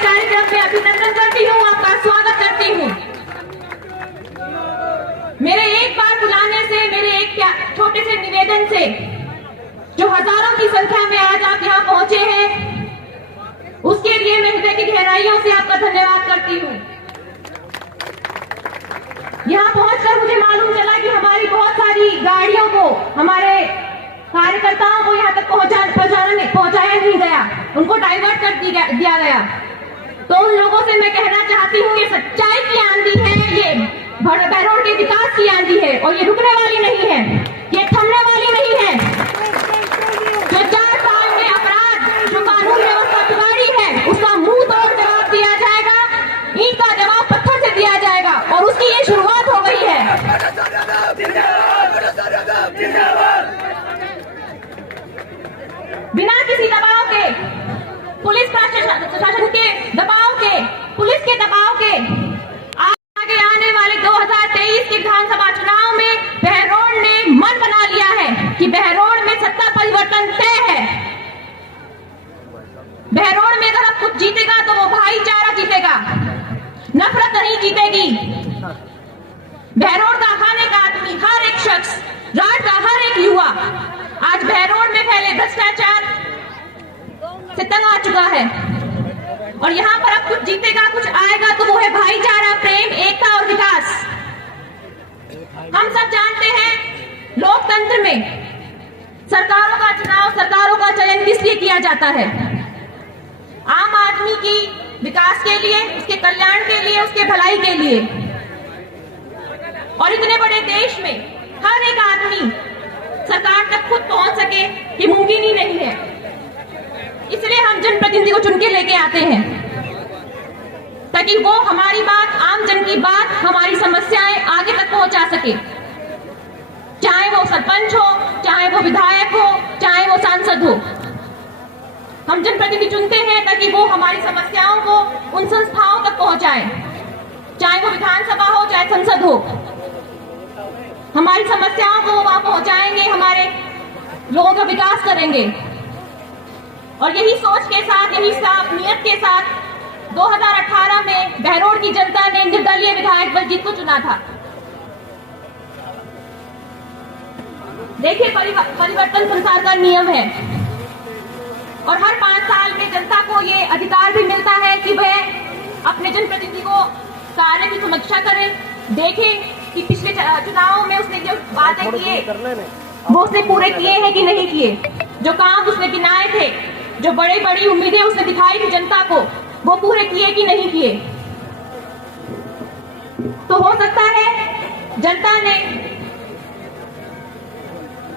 इस कार्यक्रम में अभिनंदन करती हूँ, आपका स्वागत करती हूँ। मेरे एक बार बुलाने से, मेरे एक छोटे से निवेदन से जो हजारों की संख्या में आज आप यहाँ पहुंचे हैं, उसके लिए मैं हृदय की गहराइयों से आपका धन्यवाद करती हूँ। यहाँ पहुंचकर मुझे मालूम चला कि हमारी बहुत सारी गाड़ियों को, हमारे कार्यकर्ताओं को यहाँ तक पहुंचाया नहीं गया, उनको डाइवर्ट कर दिया गया। तो उन लोगों से मैं कहना चाहती हूँ, ये सच्चाई की आंधी है, ये बहरोड के विकास की आंधी है और ये रुकने वाली नहीं है, ये थमने वाली नहीं है। जो 4 साल में अपराध, जो कानून व्यवस्था बिगाड़ी है, उसका मुंह तोड़ जवाब दिया जाएगा, ईंट का जवाब पत्थर से दिया जाएगा और उसकी ये शुरुआत हो गई है। बिना किसी दबाव के, पुलिस प्रशासन के दबाव के, पुलिस के दबाव के, आगे आने वाले 2023 के विधानसभा चुनाव में बहरोड ने मन बना लिया है कि बहरोड में सत्ता परिवर्तन तय है। बहरोड में अगर अब कुछ जीतेगा तो वो भाईचारा जीतेगा, नफरत नहीं जीतेगी। बहरोड का हर एक आदमी, हर एक शख्स, रात का हर एक युवा आज बहरोड में फैले भ्रष्टाचार से तंग आ चुका है और यहाँ पर अब कुछ जीतेगा, कुछ आएगा तो वो है भाईचारा, प्रेम, एकता और विकास। हम सब जानते हैं लोकतंत्र में सरकारों का चुनाव, सरकारों का चयन किस लिए किया जाता है? आम आदमी की विकास के लिए, उसके कल्याण के लिए, उसके भलाई के लिए। और इतने बड़े देश में हर एक आदमी सरकार तक खुद पहुंच सके ये मुमकिन ही नहीं है। इसलिए हम जनप्रतिनिधि को चुन के लेके आते हैं ताकि वो हमारी बात, आम जन की बात, हमारी समस्याएं आगे तक पहुंचा सके। चाहे वो सरपंच हो, चाहे वो विधायक हो, चाहे वो सांसद हो, हम जनप्रतिनिधि चुनते हैं ताकि वो हमारी समस्याओं को उन संस्थाओं तक पहुंचाए, चाहे वो विधानसभा हो, चाहे संसद हो। हमारी समस्याओं को वहां पहुंचाएंगे, हमारे लोगों का विकास करेंगे। और यही सोच के साथ, यही साफ नियत के साथ 2018 में बहरोड की जनता ने निर्दलीय विधायक बलजीत को चुना था। देखिए, परिवर्तन संसार का नियम है और हर 5 साल में जनता को ये अधिकार भी मिलता है कि वह अपने जनप्रतिनिधि को कार्य की समीक्षा करे, देखे कि पिछले चुनावों में उसने जो बातें किए वो उसने पूरे किए हैं कि नहीं किए, जो काम उसने गिनाए थे, जो बड़ी उम्मीदें उसने दिखाई थी जनता को, वो पूरे किए कि नहीं किए। तो हो सकता है जनता ने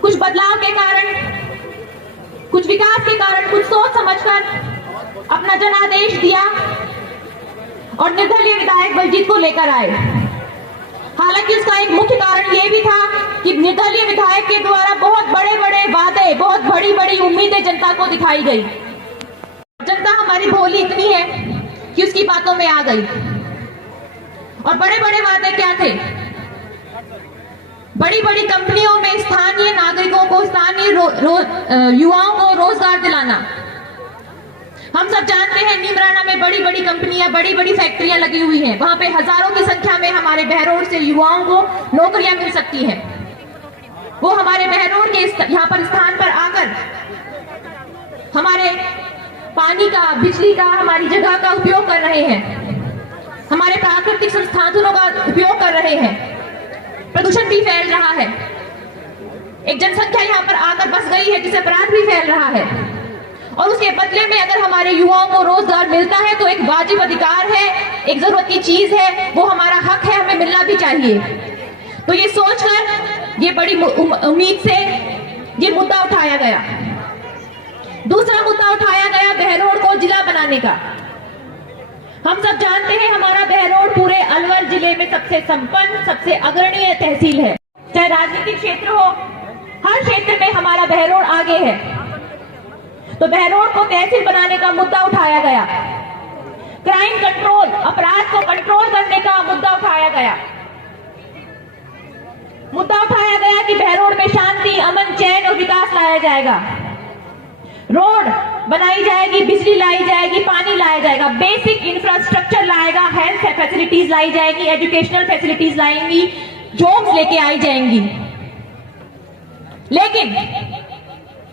कुछ बदलाव के कारण, कुछ विकास के कारण, कुछ सोच समझकर अपना जनादेश दिया और निर्दलीय विधायक बलजीत को लेकर आए। हालांकि उसका एक मुख्य कारण यह भी था कि निर्दलीय विधायक के द्वारा बहुत बड़े वादे, बहुत बड़ी उम्मीदें जनता को दिखाई गई। जनता हमारी भोली इतनी है कि उसकी बातों में आ गई। और बड़े वादे क्या थे? बड़ी कंपनियों में स्थानीय नागरिकों को, स्थानीय युवाओं को रोजगार दिलाना। हम सब जानते हैं नीमराना में बड़ी कंपनियां, बड़ी फैक्ट्रियां लगी हुई हैं। वहां पे हजारों की संख्या में हमारे बहरोड से युवाओं को नौकरियां मिल सकती हैं। वो हमारे बहरोड के यहाँ पर स्थान पर आकर हमारे पानी का, बिजली का, हमारी जगह का उपयोग कर रहे हैं, हमारे प्राकृतिक संसाधनों का उपयोग कर रहे हैं। प्रदूषण भी फैल रहा है, एक जनसंख्या यहाँ पर आकर बस गई है जिससे अपराध भी फैल रहा है। और उसके बदले में अगर हमारे युवाओं को रोजगार मिलता है तो एक वाजिब अधिकार है, एक जरूरत की चीज है, वो हमारा हक है, हमें मिलना भी चाहिए। तो ये सोचकर, ये बड़ी उम्मीद से ये मुद्दा उठाया गया। दूसरा मुद्दा उठाया गया बहरोड को जिला बनाने का। हम सब जानते हैं हमारा बहरोड पूरे अलवर जिले में सबसे संपन्न, सबसे अग्रणीय तहसील है। चाहे राजनीतिक क्षेत्र हो, हर क्षेत्र में हमारा बहरोड आगे है। तो बहरोड को तहसील बनाने का मुद्दा उठाया गया। क्राइम कंट्रोल, अपराध को कंट्रोल करने का मुद्दा उठाया गया। मुद्दा उठाया गया कि बहरोड में शांति, अमन, चैन और विकास लाया जाएगा। रोड बनाई जाएगी, बिजली लाई जाएगी, पानी लाया जाएगा। बेसिक फैसिलिटीज लाई जाएगी, एजुकेशनल फैसिलिटीज लाएंगी, जॉब्स लेके आई जाएंगी। लेकिन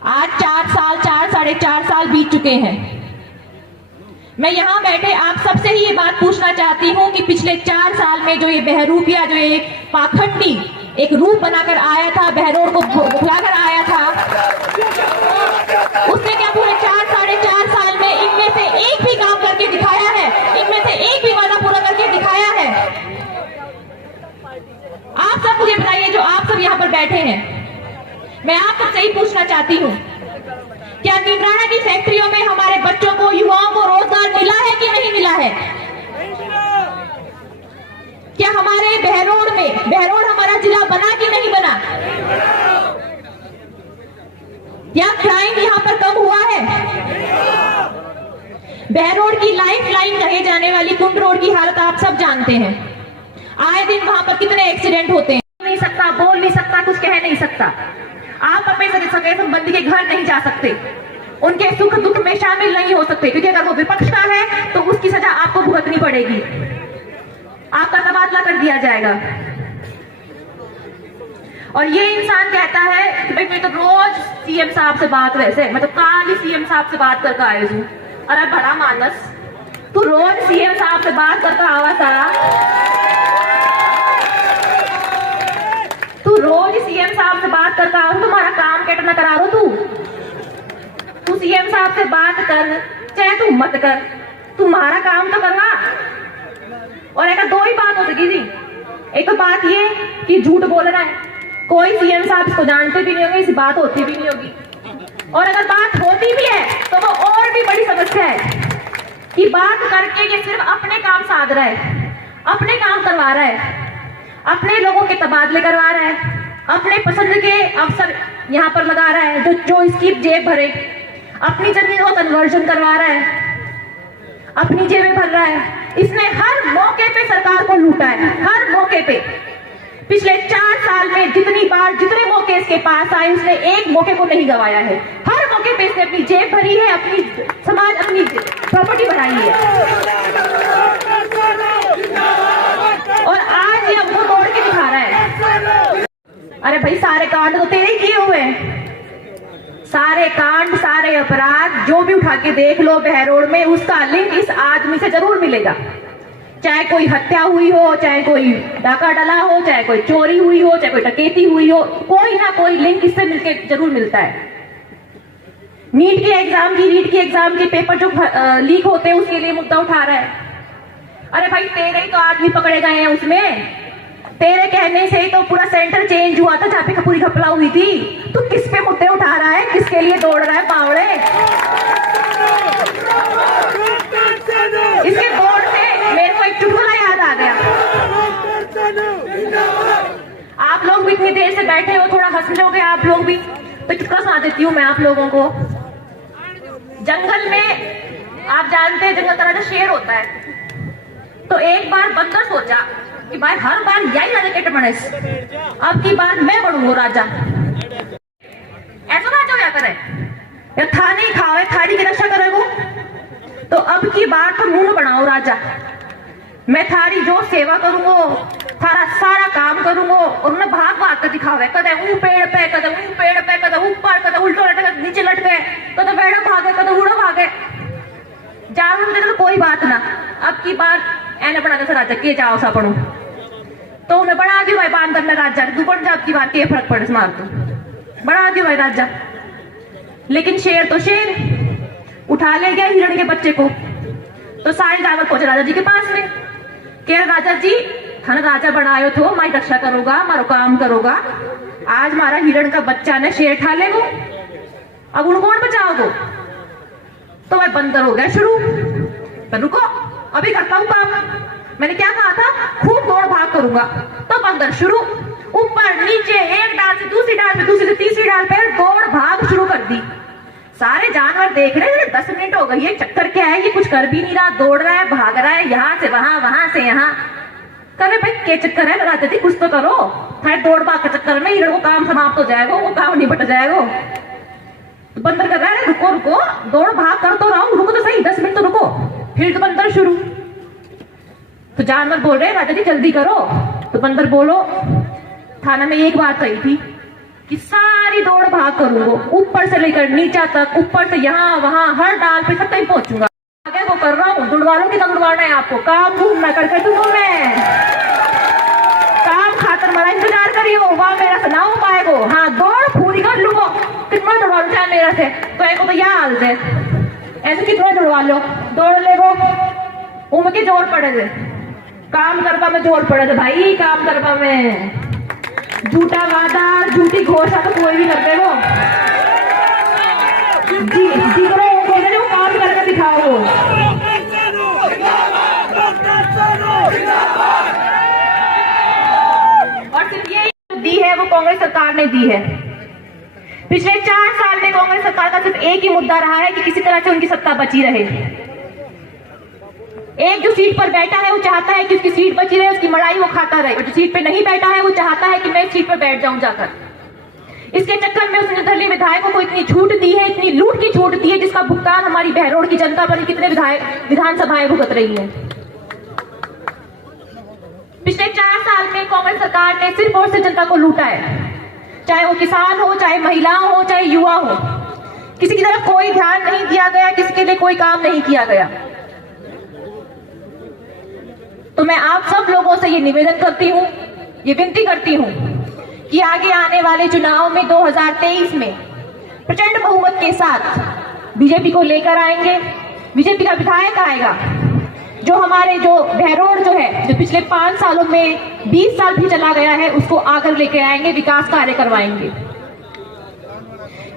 आज 4 साल, 4.5 साल बीत चुके हैं। मैं यहां बैठे आप सबसे ही ये बात पूछना चाहती हूं कि पिछले 4 साल में जो ये बहरूपिया, जो ये पाखंडी एक रूप बनाकर आया था, बहरोड़ को बुलाकर आया था, उसने क्या पूरे 4-4.5 साल में इनमें से एक भी काम करके दिखाया है? इनमें से एक भी वादा पूरा करके दिखाया है? आप सब मुझे बताइए, जो आप सब यहाँ पर बैठे हैं, मैं आप सबसे ही पूछना चाहती हूँ, क्या नीमराणा की फैक्ट्रियों में हमारे बच्चों को, युवाओं को रोजगार मिला है कि नहीं मिला है? क्या हमारे बहरोड़ में, बहरोड़ हमारा जिला बना कि नहीं बना? क्या क्राइम यहां पर कम हुआ है? बहरोड़ की लाइफ लाइन कहे जाने वाली कुंड रोड की हालत आप सब जानते हैं। आए दिन वहां पर कितने एक्सीडेंट होते हैं। नहीं सकता, बोल नहीं सकता, कुछ कह नहीं सकता। आप अपने सगे संबंधी के घर नहीं जा सकते, उनके सुख दुख में शामिल नहीं हो सकते, क्योंकि अगर वो विपक्ष का है तो उसकी सजा आपको भुगतनी पड़ेगी, आपका तबादला कर दिया जाएगा। और ये इंसान कहता है कि भाई मैं तो रोज सीएम साहब से बात, वैसे मैं तो कल ही सीएम साहब से बात करके आया हूँ। अरे बड़ा मानस, तू रोज सीएम साहब से बात करके आवा सारा, तू रोज सीएम साहब से बात करके आओ, तुम्हारा काम कैटना करा रो तू सीएम साहब से बात कर, चाहे तू मत कर, तुम्हारा काम तो करवा। और एक दो ही बात हो सकी थी, एक तो बात ये कि झूठ बोल रहा है, कोई सीएम साहब इसको जानते भी नहीं होंगे, इसी बात होती भी नहीं होगी। और अगर बात होती भी है तो वो और भी बड़ी समस्या है कि बात करके ये सिर्फ अपने काम साध रहा है, अपने काम करवा रहा है, अपने लोगों के तबादले करवा रहा है, अपने पसंद के अफसर यहाँ पर लगा रहा है जो इसकी जेब भरे, अपनी जमीन को कन्वर्जन करवा रहा है, अपनी जेबें भर रहा है। इसने हर मौके पे सरकार को लूटा है, हर मौके पे। पिछले 4 साल में जितनी बार, जितने मौके इसके पास आए, उसने एक मौके को नहीं गवाया है। हर मौके पे इसने अपनी जेब भरी है, अपनी समाज, अपनी प्रॉपर्टी बढ़ाई है। और आज ये हमको तोड़ के दिखा रहा है। अरे भाई, सारे कांड तो तेरे ही किए हुए हैं, सारे कांड, सारे अपराध जो भी उठा के देख लो बहरोड़ में, उसका लिंक इस आदमी से जरूर मिलेगा। चाहे कोई हत्या हुई हो, चाहे कोई डाका डला हो, चाहे कोई चोरी हुई हो, चाहे कोई डकैती हुई हो, कोई ना कोई लिंक इससे मिलके जरूर मिलता है। नीट के एग्जाम के पेपर जो लीक होते हैं, उसके लिए मुद्दा उठा रहा है। अरे भाई, तेरे ही तो आदमी पकड़े गए हैं उसमें, तेरे कहने से ही तो पूरा सेंटर चेंज हुआ था जहाँ पे पूरी घपला हुई थी। तू किस पे मुद्दे उठा रहा है, किसके लिए दौड़ रहा है बावड़े? इसके दौड़ से मेरे को एक चुटकुला याद आ गया। आप लोग भी इतनी देर से बैठे हो, थोड़ा हंस लोगे आप लोग भी, तो चुटकुला सुना देती हूँ मैं आप लोगों को। जंगल में आप जानते हैं, जंगल का राजा शेर होता है। तो एक बार बंदर सोचा कि भाई हर बार यही राजा के बने, अब की बार मैं बनूंगा राजा। ऐसा राजा क्या करे, या थाने खावे, थारी की रक्षा करेगो, तो अब की बार तो मुंह बनाओ राजा, मैं थारी जो सेवा करूंगो, थारा सारा काम करूंगो। और उन्हें भाग भाग कर दिखावे, कदे ऊ पेड़ पे, कदे ऊ पेड़ पे, कदे ऊपर, कदे उल्टो लटके नीचे लटके, कदे बेड़ा भागे, कदे उड़ा भागे। जान दे तो कोई बात ना, अब की बार एने बना के राजा के जाओ सा पढ़ो, तो उन्हें बना दियो भाई बांधर में राजा, तू बन जा, की बार के फर्क पड़े मार तू, बना दियो भाई राजा। लेकिन शेर तो शेर उठा ले गया हिरण के बच्चे को। तो सारे जानवर पहुंचे राजा जी के पास में, कह राजा जी थाने राजा बनायो थो, मारी रक्षा करोगा, मारो काम करोगा, आज मारा हिरण का बच्चा ने शेर ठा ले गो, अब उन कौन बचाओ? तो भाई बंदर हो गया शुरू, तो रुको अभी करता हूँ काम। मैंने क्या कहा था, खूब दौड़ भाग करूंगा। तो बंदर शुरू, ऊपर नीचे, एक डाल से दूसरी डाल पे, दूसरी से तीसरी डाल पे दौड़ भाग शुरू कर दी। सारे जानवर देख रहे हैं, 10 मिनट हो गई है, चक्कर क्या है, ये कुछ कर भी नहीं रहा, दौड़ रहा है, भाग रहा है, यहाँ से वहां, वहां से यहाँ। करे भाई क्या चक्कर है, राजा जी कुछ तो करो, फिर दौड़ भाग के चक्कर में हिरण को काम समाप्त हो जाएगा, वो काम निपट जाएगा। तो बंदर कर रहा है, रुको रुको, दौड़ भाग कर तो रहा हूँ, रुको तो सही, 10 मिनट तो रुको। फिर तो बंदर शुरू, तो जानवर बोल रहे हैं राजा जी जल्दी करो। तो बंदर बोलो थाना में एक बात कही थी कि सारी दौड़ भाग करूंगा, ऊपर से लेकर नीचा तक, ऊपर से यहाँ वहां हर डाल पे सब कहीं पहुंचूंगा। आगे वो कर रहा हूँ, दुड़वालों की तरह दुड़वाना है आपको, काम घूमना करके दूंगा मैं, काम खातर मरा इंतजार करिए वो वहां मेरा से ना हो पाएगो। हाँ दौड़ पूरी कर लूंगा, कितना दौड़वा लो चाहे मेरा से, तो एक तो यह हाल है ऐसे कितना दौड़वा लो, दौड़ ले वो उनके जोर पड़े थे, काम करवा में जोर पड़े थे भाई, काम करवा में झूठा वादा झूठी घोषणा तो कोई भी करते वो जी जी करो वो काम करके दिखाओ। और सिर्फ ये दी है वो कांग्रेस सरकार ने दी है। पिछले 4 साल में कांग्रेस सरकार का सिर्फ एक ही मुद्दा रहा है कि किसी तरह से उनकी सत्ता बची रहे। एक जो सीट पर बैठा है वो चाहता है कि उसकी सीट बची रहे, उसकी मड़ाई वो खाता रहे, और जो सीट पे नहीं बैठा है वो चाहता है कि मैं इस सीट पर बैठ जाऊं जाकर। इसके चक्कर में उसने निर्दलीय विधायकों को इतनी छूट दी है, इतनी लूट की छूट दी है, जिसका भुगतान हमारी बहरोड की जनता पर कितने विधानसभाएं भुगत रही है। पिछले 4 साल में कांग्रेस सरकार ने सिर्फ और सिर्फ जनता को लूटा है, चाहे वो किसान हो, चाहे महिलाओं हो, चाहे युवा हो, किसी की तरफ कोई ध्यान नहीं दिया गया, किसी के लिए कोई काम नहीं किया गया। तो मैं आप सब लोगों से ये निवेदन करती हूँ, ये विनती करती हूँ कि आगे आने वाले चुनाव में 2023 में प्रचंड बहुमत के साथ बीजेपी को लेकर आएंगे। बीजेपी का विधायक आएगा जो हमारे जो बहरोड जो है, जो पिछले 5 सालों में 20 साल भी चला गया है, उसको आकर लेकर आएंगे, विकास कार्य करवाएंगे।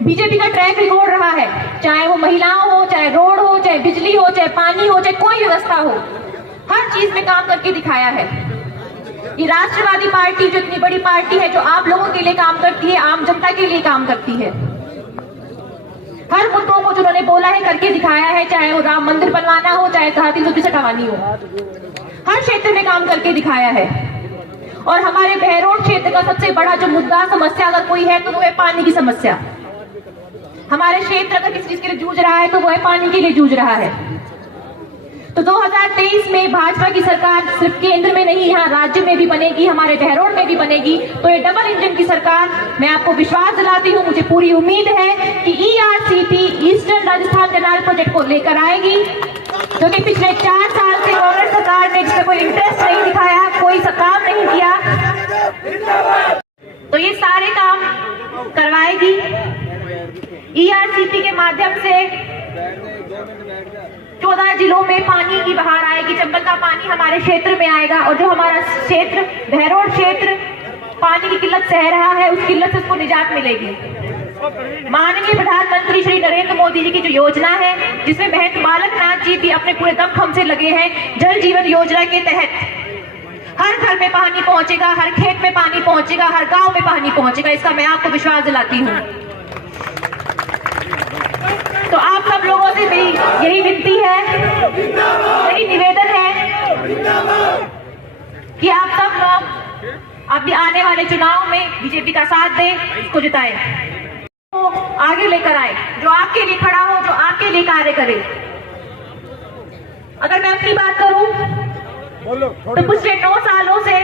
बीजेपी का ट्रैक रिकॉर्ड रहा है, चाहे वो महिलाओं हो, चाहे रोड हो, चाहे बिजली हो, चाहे पानी हो, चाहे कोई व्यवस्था हो, हर चीज में काम करके दिखाया है। ये राष्ट्रवादी पार्टी जो इतनी बड़ी पार्टी है, जो आप लोगों के लिए काम करती है, आम जनता के लिए काम करती है, हर मुद्दों को जो उन्होंने बोला है करके दिखाया है, चाहे वो राम मंदिर बनवाना हो, चाहे 360 हटानी हो, हर क्षेत्र में काम करके दिखाया है। और हमारे बहरोड क्षेत्र का सबसे बड़ा जो मुद्दा समस्या अगर कोई है तो वो है पानी की समस्या। हमारे क्षेत्र अगर किसी चीज के लिए जूझ रहा है तो वो है पानी के लिए जूझ रहा है। तो 2023 में भाजपा की सरकार सिर्फ केंद्र में नहीं, यहाँ राज्य में भी बनेगी, हमारे बहरोड में भी बनेगी। तो ये डबल इंजन की सरकार, मैं आपको विश्वास दिलाती हूँ, मुझे पूरी उम्मीद है कि ERCP eastern Rajasthan canal project को लेकर आएगी, जो कि पिछले 4 साल से कांग्रेस सरकार ने जिसमें कोई इंटरेस्ट नहीं दिखाया, कोई काम नहीं किया, तो ये सारे काम करवाएगी। ERCP के माध्यम से 14 जिलों में पानी की बहार आएगी, चंबल का पानी हमारे क्षेत्र में आएगा, और जो हमारा क्षेत्र बहरोड क्षेत्र पानी की किल्लत सह रहा है, उस किल्लत से उसको निजात मिलेगी। माननीय प्रधानमंत्री श्री नरेंद्र मोदी जी की जो योजना है, जिसमें महंत बालक नाथ जी भी अपने पूरे दमखम से लगे हैं, जल जीवन योजना के तहत हर घर में पानी पहुंचेगा, हर खेत में पानी पहुंचेगा, हर गांव में पानी पहुंचेगा, इसका मैं आपको विश्वास दिलाती हूँ। तो आप सब लोगों से मेरी यही विनती है, यही निवेदन है कि आप सब लोग अपने आने वाले चुनाव में बीजेपी का साथ दें, उसको जिताएं, तो आगे लेकर आए, जो आपके लिए खड़ा हो, जो आपके लिए कार्य करे। अगर मैं अपनी बात करूं तो पिछले 9 सालों से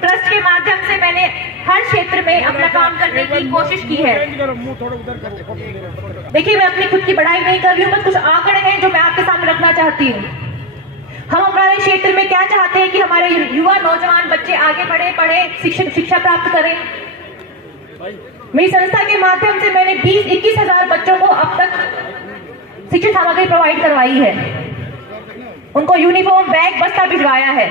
ट्रस्ट के माध्यम से मैंने हर क्षेत्र में अपना काम करने की कोशिश की है। देखिए, मैं अपनी खुद की बड़ाई नहीं कर रही हूँ, बस कुछ आंकड़े हैं जो मैं आपके सामने रखना चाहती हूँ। हम हमारे क्षेत्र में क्या चाहते हैं कि हमारे युवा नौजवान बच्चे आगे बढ़े, पढ़े, शिक्षा प्राप्त करें। मेरी संस्था के माध्यम से मैंने 20-21 हजार बच्चों को अब तक शिक्षण सामग्री प्रोवाइड करवाई है, उनको यूनिफॉर्म, बैग, बस्ता भिजवाया है।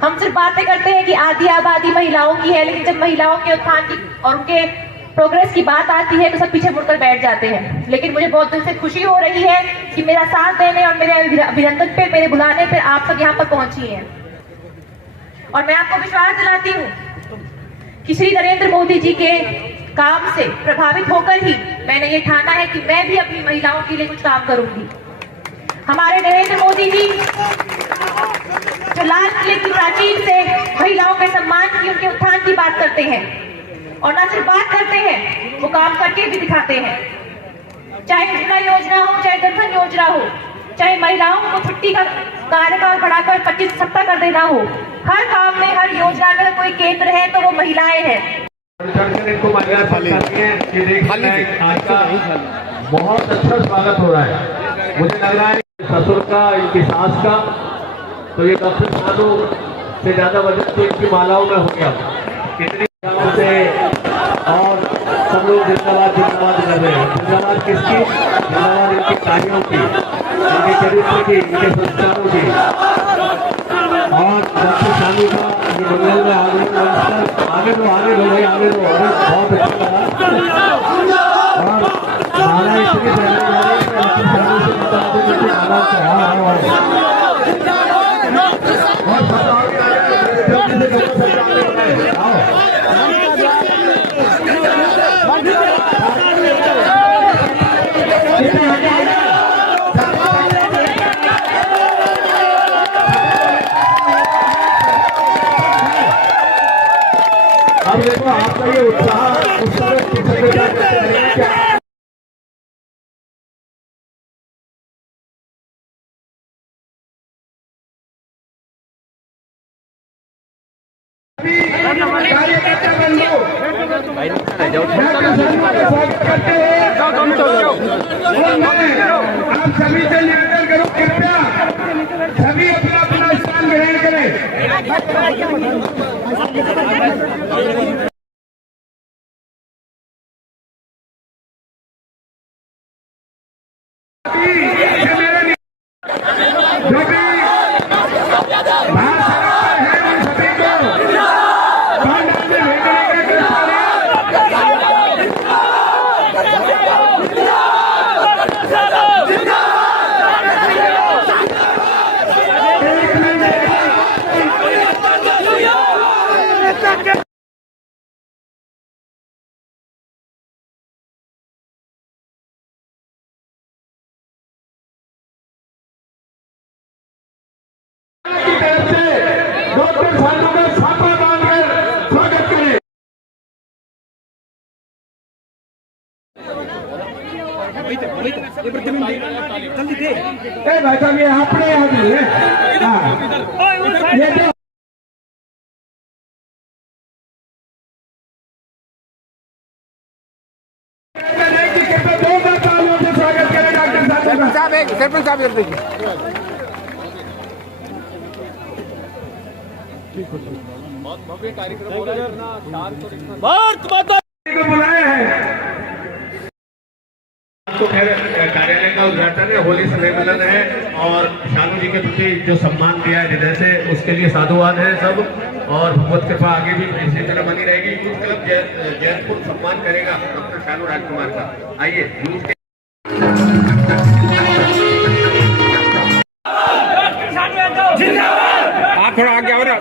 हम सिर्फ बातें करते हैं कि आधी आबादी महिलाओं की है, लेकिन जब महिलाओं के उत्थान की और उनके प्रोग्रेस की बात आती है तो सब पीछे मुड़कर बैठ जाते हैं। लेकिन मुझे बहुत दिल से खुशी हो रही है कि मेरा साथ देने और मेरे अभिनंदन पे, मेरे बुलाने पे आप सब यहाँ पर पहुंची हैं। और मैं आपको विश्वास दिलाती हूँ कि श्री नरेंद्र मोदी जी के काम से प्रभावित होकर ही मैंने ये ठाना है कि मैं भी अपनी महिलाओं के लिए कुछ काम करूंगी। हमारे नरेंद्र मोदी जी जो लाल किले की प्राचीर से महिलाओं के सम्मान की, उनके उत्थान की बात करते हैं, और न सिर्फ बात करते हैं, वो काम करके भी दिखाते हैं। चाहे उज्ज्वला योजना हो, चाहे जनधन योजना हो, चाहे महिलाओं को छुट्टी का कार्यकाल बढ़ाकर 25 से 70 कर देना हो, हर काम में, हर योजना में कोई केंद्र है तो वो महिलाएं हैं। इनको आज का बहुत अच्छा स्वागत हो रहा है। मुझे लग रहा है ससुर का, इनकी सास का, तो ये डॉक्टर सानू से ज्यादा वजन तो इनकी मालाओं में हो गया। कितनी से और सब लोग जिंदाबाद जिंदाबाद कर रहे हैं। जिंदाबाद किसकी? जिंदाबाद इनकी कार्यों की, इनके चरित्र की, इनके संस्कारों की। और डॉक्टर सानू का ये मंगल में आगे दो भाई, आगे दो। अरे बहुत अच्छा लगा। और माला इतनी डॉक्टर सानू से माला अब देखो आपका ये उत्साह उस कार्यकर्ता बंधु स्वागत करते हैं। आप सभी से निवेदन करूं, कृपया सभी अपना अपना स्थान ग्रहण करें। डॉक्टर सानू का छापा बांधकर स्वागत करें। भाई साहब ये अपने आदमी है। ये स्वागत करें डॉक्टर साहब। सरपंच साहब कर दीजिए। बहुत भव्य कार्यक्रम हो रहा है। भारत माता को बुलाया है। तो खैर कार्यालय का उद्घाटन है, होली समय मिलन है और शानू जी के प्रति जो सम्मान दिया है हृदय से, उसके लिए साधुवाद है सब। और भगवत कृपा आगे भी इसी तरह बनी रहेगी। यूथ क्लब जयपुर सम्मान करेगा डॉक्टर शानू राजकुमार का। आइए आप थोड़ा आगे आओ ना।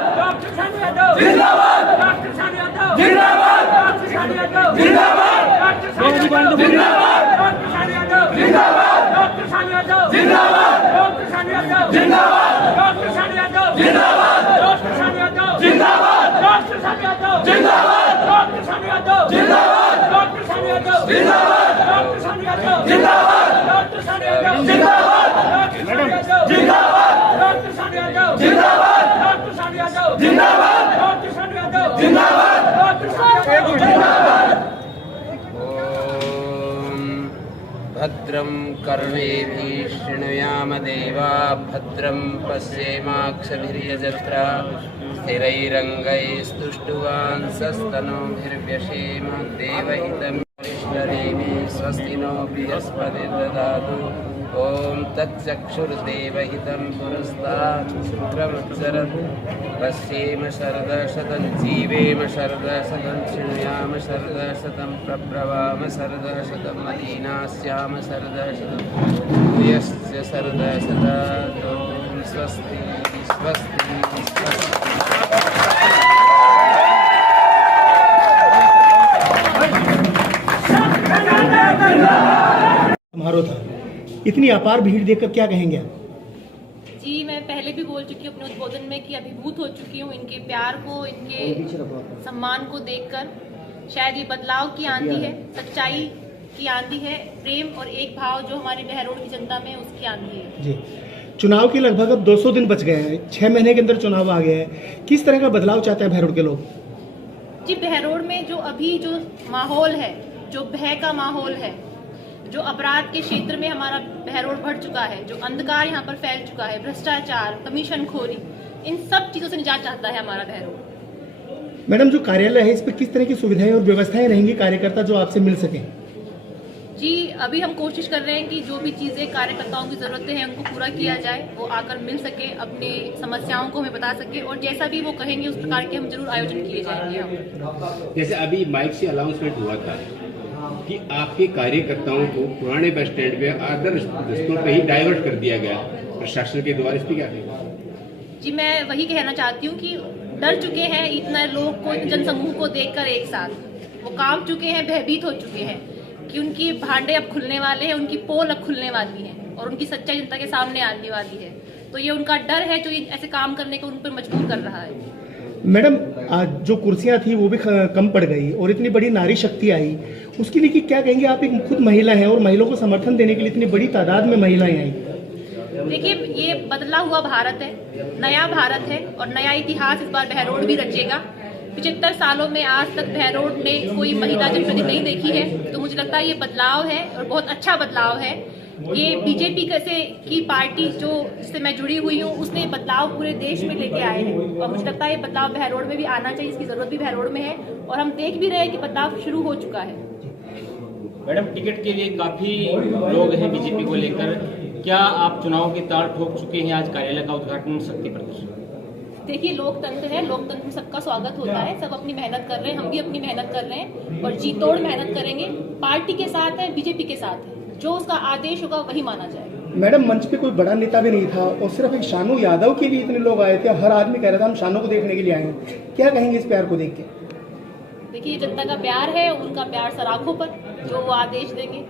डॉक्टर शानू यादव जिंदाबाद, डॉक्टर शानू यादव जिंदाबाद, डॉक्टर शानू यादव जिंदाबाद, डॉक्टर शानू यादव जिंदाबाद, डॉक्टर शानू यादव जिंदाबाद, डॉक्टर शानू यादव जिंदाबाद, डॉक्टर शानू यादव जिंदाबाद, डॉक्टर शानू यादव जिंदाबाद, डॉक्टर शानू यादव जिंदाबाद, डॉक्टर शानू यादव जिंदाबाद, डॉक्टर शानू यादव जिंदाबाद, डॉक्टर शानू यादव जिंदाबाद, डॉक्टर शानू यादव जिंदाबाद, डॉक्टर शानू यादव जिंदाबाद, डॉक्टर शानू यादव जिंदाबाद, डॉक्टर शानू यादव जिंदाबाद, डॉक्टर शानू यादव जिंदाबाद, डॉक्टर शानू यादव जिंदाबाद, डॉक्टर शानू यादव जिंदाबाद। ओम भद्रं कर्णेभिः शृणुयाम देवा, भद्रं पश्येमाक्षभिर्यजत्रा, स्थिरैरङ्गैस्तुष्टुवांसस्तनूभिर्व्यशेम देवहितं वरिष्ठनेमि, स्वस्ति नो बृहस्पतिर्दधातु। ओम तच्चक्षुर्देवहितं पुरस्तात् शुक्रमुच्चरत्, पश्येम शरदशतं जीवेम शरदशतं शृणुयाम शरदशतं प्रब्रवाम शरदशतं मदीनास्याम शरदशतं भूयश्च शरदशतं। ओम स्वस्ति स्वस्ति स्वस्ति। समारोह था, इतनी अपार भीड़ देखकर क्या कहेंगे आप? जी मैं पहले भी बोल चुकी हूँ अपने उद्बोधन में कि अभिभूत हो चुकी हूँ इनके प्यार को, इनके सम्मान को देखकर। शायद ये बदलाव की आंधी है, सच्चाई की आंधी है, प्रेम और एक भाव जो हमारी बहरोड की जनता में है, उसकी आंधी है। जी, चुनाव के लगभग अब 200 दिन बच गए हैं, 6 महीने के अंदर चुनाव आ गया है, किस तरह का बदलाव चाहते हैं बहरोड के लोग? जी, बहरोड में जो अभी जो माहौल है, जो भय का माहौल है, जो अपराध के क्षेत्र में हमारा बहरोड बढ़ चुका है, जो अंधकार यहाँ पर फैल चुका है, भ्रष्टाचार, कमीशनखोरी, इन सब चीजों से निजात चाहता है हमारा बहरोड। मैडम, जो कार्यालय है इस पर किस तरह की सुविधाएं और व्यवस्थाएं रहेंगी कार्यकर्ता जो आपसे मिल सकें? जी, अभी हम कोशिश कर रहे हैं कि जो भी चीजें कार्यकर्ताओं की जरूरतें हैं उनको पूरा किया जाए, वो आकर मिल सके, अपने समस्याओं को हमें बता सके, और जैसा भी वो कहेंगे उस प्रकार के हम जरूर आयोजन किए जाएंगे। हम जैसे अभी माइक से अनाउंसमेंट हुआ था कि आपके कार्यकर्ताओं को पुराने बस स्टैंड पे आदर्श रस्तों पे ही डाइवर्ट कर दिया गया प्रशासन के द्वारा, इस पर क्या कहेंगे? जी, मैं वही कहना चाहती हूँ कि डर चुके हैं इतना लोग को, जनसमूह को देखकर एक साथ, वो कांप चुके हैं, भयभीत हो चुके हैं कि उनकी भांडे अब खुलने वाले हैं, उनकी पोल अब खुलने वाली है और उनकी सच्चाई जनता के सामने आने वाली है। तो ये उनका डर है जो ऐसे काम करने को उन पर मजबूर कर रहा है। मैडम, आज जो कुर्सियां थी वो भी कम पड़ गई और इतनी बड़ी नारी शक्ति आई, उसके लिए क्या कहेंगे? आप एक खुद महिला हैं और महिलाओं को समर्थन देने के लिए इतनी बड़ी तादाद में महिलाएं आई। देखिए, ये बदला हुआ भारत है, नया भारत है और नया इतिहास इस बार बहरोड भी रचेगा। 75 सालों में आज तक बहरोड ने कोई महिला जनप्रतिनिधि नहीं देखी है, तो मुझे लगता है ये बदलाव है और बहुत अच्छा बदलाव है। ये बीजेपी की पार्टी जो जिससे मैं जुड़ी हुई हूँ, उसने बदलाव पूरे देश में लेके आए हैं और मुझे लगता है ये बदलाव बहरोड में भी आना चाहिए, इसकी जरूरत भी बहरोड में है और हम देख भी रहे हैं कि बदलाव शुरू हो चुका है। मैडम, टिकट के लिए काफी लोग हैं बीजेपी को लेकर, क्या आप चुनाव की तार ठोक चुके हैं? आज कार्यालय का उद्घाटन, शक्ति प्रदर्शन। देखिए, लोकतंत्र है, लोकतंत्र में सबका स्वागत होता है, सब अपनी मेहनत कर रहे हैं, हम भी अपनी मेहनत कर रहे हैं और जी तोड़ मेहनत करेंगे। पार्टी के साथ है, बीजेपी के साथ है, जो उसका आदेश होगा वही माना जाएगा। मैडम, मंच पे कोई बड़ा नेता भी नहीं था और सिर्फ एक शानू यादव के लिए इतने लोग आए थे, हर आदमी कह रहा था हम शानू को देखने के लिए आए हैं, क्या कहेंगे इस प्यार को देख के? देखिए, जनता का प्यार है, उनका प्यार सराखों पर, जो वो आदेश देंगे